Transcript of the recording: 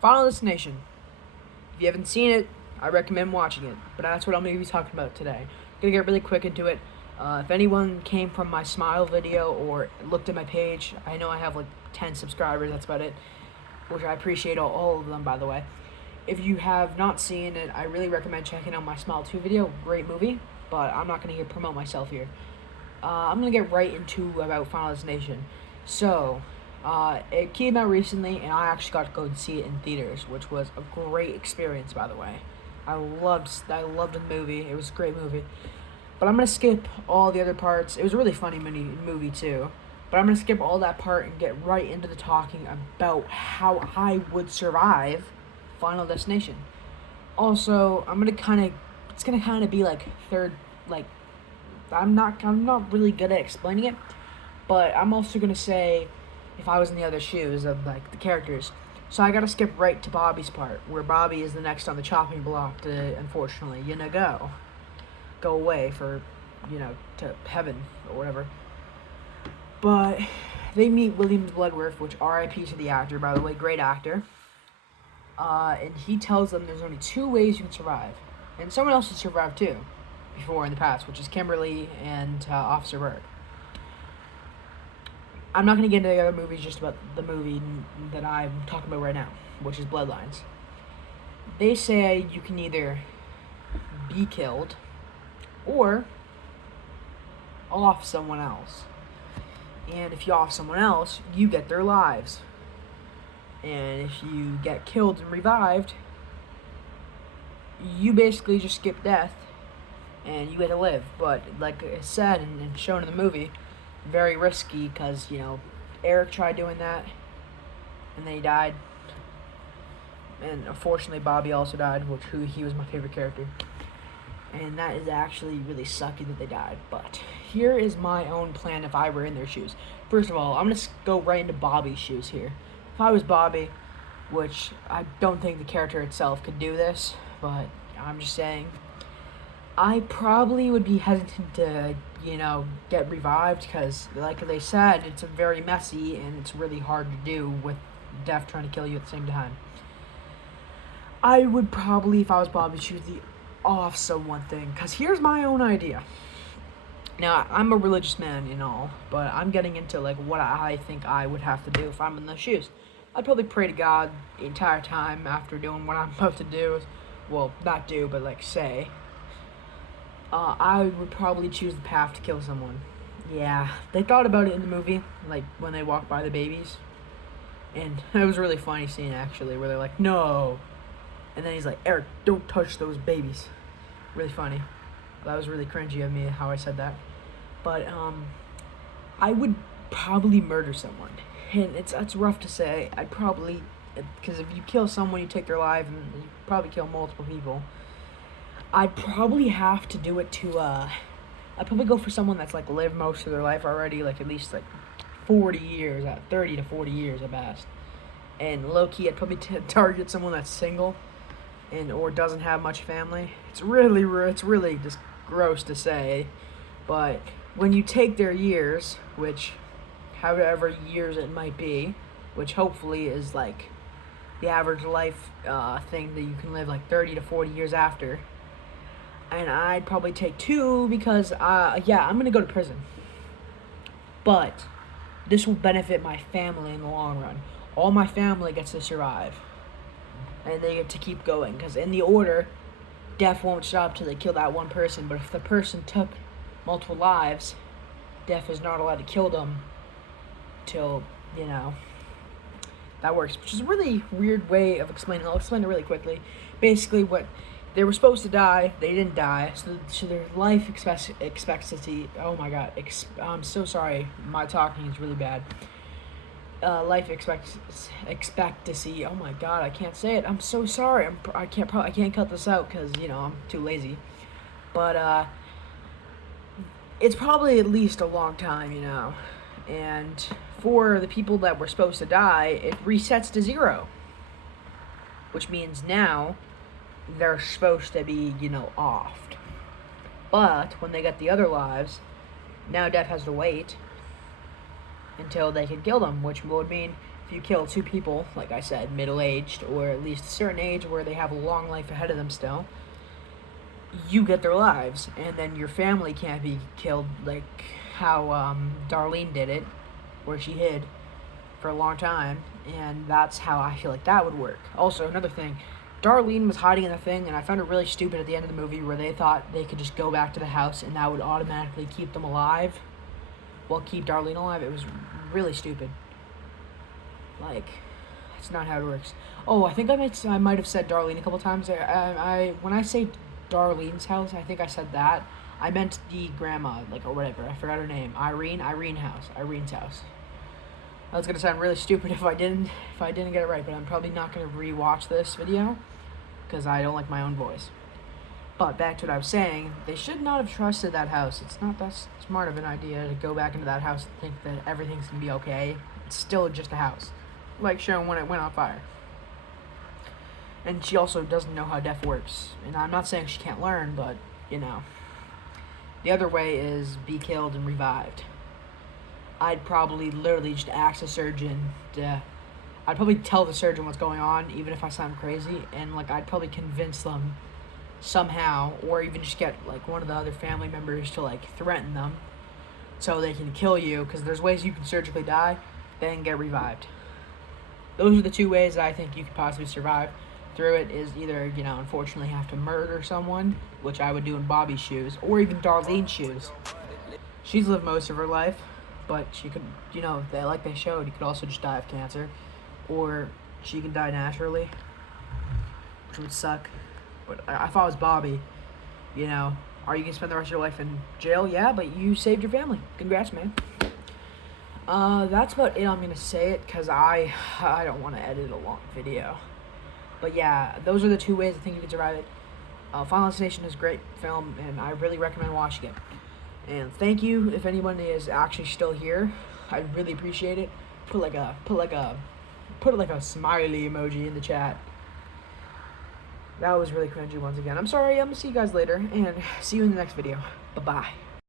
Final Destination. If you haven't seen it, I recommend watching it. But that's what I'm going to be talking about today. I'm going to get really quick into it. If anyone came from my Smile video or looked at my page, I know I have like 10 subscribers, that's about it. Which I appreciate all of them, by the way. If you have not seen it, I really recommend checking out my Smile 2 video. Great movie, but I'm not going to promote myself here. I'm going to get right into about Final Destination. So, it came out recently, and I actually got to go and see it in theaters, which was a great experience, by the way. I loved the movie. It was a great movie. But I'm going to skip all the other parts. It was a really funny movie, too. But I'm going to skip all that part and get right into the talking about how I would survive Final Destination. Also, it's going to kind of be like I'm not really good at explaining it, but I'm also going to say if I was in the other shoes of like the characters. So I got to skip right to Bobby's part, where Bobby is the next on the chopping block to, unfortunately, go away for, to heaven or whatever. But they meet William Bloodworth, which R.I.P. to the actor, by the way, great actor. And he tells them there's only two ways you can survive. And someone else has survived too, before in the past, which is Kimberly and Officer Berg. I'm not going to get into the other movies, just about the movie that I'm talking about right now, which is Bloodlines. They say you can either be killed or off someone else. And if you off someone else, you get their lives. And if you get killed and revived, you basically just skip death and you get to live. But like I said and shown in the movie, very risky because, Eric tried doing that and then he died. And unfortunately, Bobby also died, he was my favorite character. And that is actually really sucky that they died. But here is my own plan if I were in their shoes. First of all, I'm going to go right into Bobby's shoes here. If I was Bobby, which I don't think the character itself could do this, but I'm just saying, I probably would be hesitant to, get revived because, like they said, it's very messy and it's really hard to do with death trying to kill you at the same time. I would probably, if I was Bobby, choose the off someone thing, because here's my own idea. Now, I'm a religious man and all, but I'm getting into like what I think I would have to do if I'm in those shoes. I'd probably pray to God the entire time after doing what I'm about to do. Well, not do, but like say. I would probably choose the path to kill someone. Yeah, they thought about it in the movie, like when they walk by the babies. And it was a really funny scene, actually, where they're like, no. And then he's like, Eric, don't touch those babies. Really funny. That was really cringy of me, how I said that. But, I would probably murder someone. And it's rough to say. I'd probably, because if you kill someone, you take their life, and you probably kill multiple people. I'd probably have to do it to, I'd probably go for someone that's, like, lived most of their life already, like, at least, like, 40 years, 30 to 40 years at best. And low-key, I'd probably target someone that's single or doesn't have much family. It's really just gross to say, but when you take their years, which, however years it might be, which hopefully is, like, the average life thing that you can live, like, 30 to 40 years after, and I'd probably take 2 because, I'm going to go to prison. But this will benefit my family in the long run. All my family gets to survive. And they get to keep going. Because in the order, death won't stop till they kill that one person. But if the person took multiple lives, death is not allowed to kill them till, that works. Which is a really weird way of explaining. I'll explain it really quickly. Basically, what they were supposed to die, they didn't die, so their life expectancy, oh my god, I'm so sorry, my talking is really bad. Life expectancy, oh my god, I can't say it, I'm so sorry, I can't cut this out, because, I'm too lazy, but, it's probably at least a long time, and for the people that were supposed to die, it resets to 0, which means now, they're supposed to be, offed. But when they get the other lives, now death has to wait until they can kill them, which would mean if you kill 2 people, like I said, middle-aged, or at least a certain age where they have a long life ahead of them still, you get their lives, and then your family can't be killed like how Darlene did it, where she hid for a long time, and that's how I feel like that would work. Also, another thing, Darlene was hiding in the thing, and I found it really stupid at the end of the movie where they thought they could just go back to the house and that would automatically keep them alive, well, keep Darlene alive. It was really stupid. Like, that's not how it works. Oh, I think I might have said Darlene a couple times. When I say Darlene's house, I think I said that. I meant the grandma, like, or whatever. I forgot her name. Irene's house. That's gonna sound really stupid if I didn't get it right, but I'm probably not gonna rewatch this video because I don't like my own voice. But back to what I was saying, they should not have trusted that house. It's not that smart of an idea to go back into that house and think that everything's gonna be okay. It's still just a house, like shown when it went on fire. And she also doesn't know how death works. And I'm not saying she can't learn, but, you know. The other way is be killed and revived. I'd probably literally just ask a surgeon I'd probably tell the surgeon what's going on, even if I sound crazy, and, like, I'd probably convince them somehow, or even just get, like, one of the other family members to, like, threaten them so they can kill you, because there's ways you can surgically die, then get revived. Those are the 2 ways that I think you could possibly survive through it, is either, you know, unfortunately have to murder someone, which I would do in Bobby's shoes, or even Darlene's shoes. She's lived most of her life, but she could, you know, like they showed, you could also just die of cancer, or she could die naturally, which would suck. But if I was Bobby, you know, are you gonna spend the rest of your life in jail? Yeah, but you saved your family. Congrats, man. That's about it. I'm gonna say it because I don't want to edit a long video. But yeah, those are the 2 ways I think you can survive it. Final Destination is a great film, and I really recommend watching it. And thank you if anyone is actually still here. I really appreciate it. Put like a smiley emoji in the chat. That was really cringy once again. I'm sorry. I'm gonna see you guys later, and see you in the next video. Bye-bye.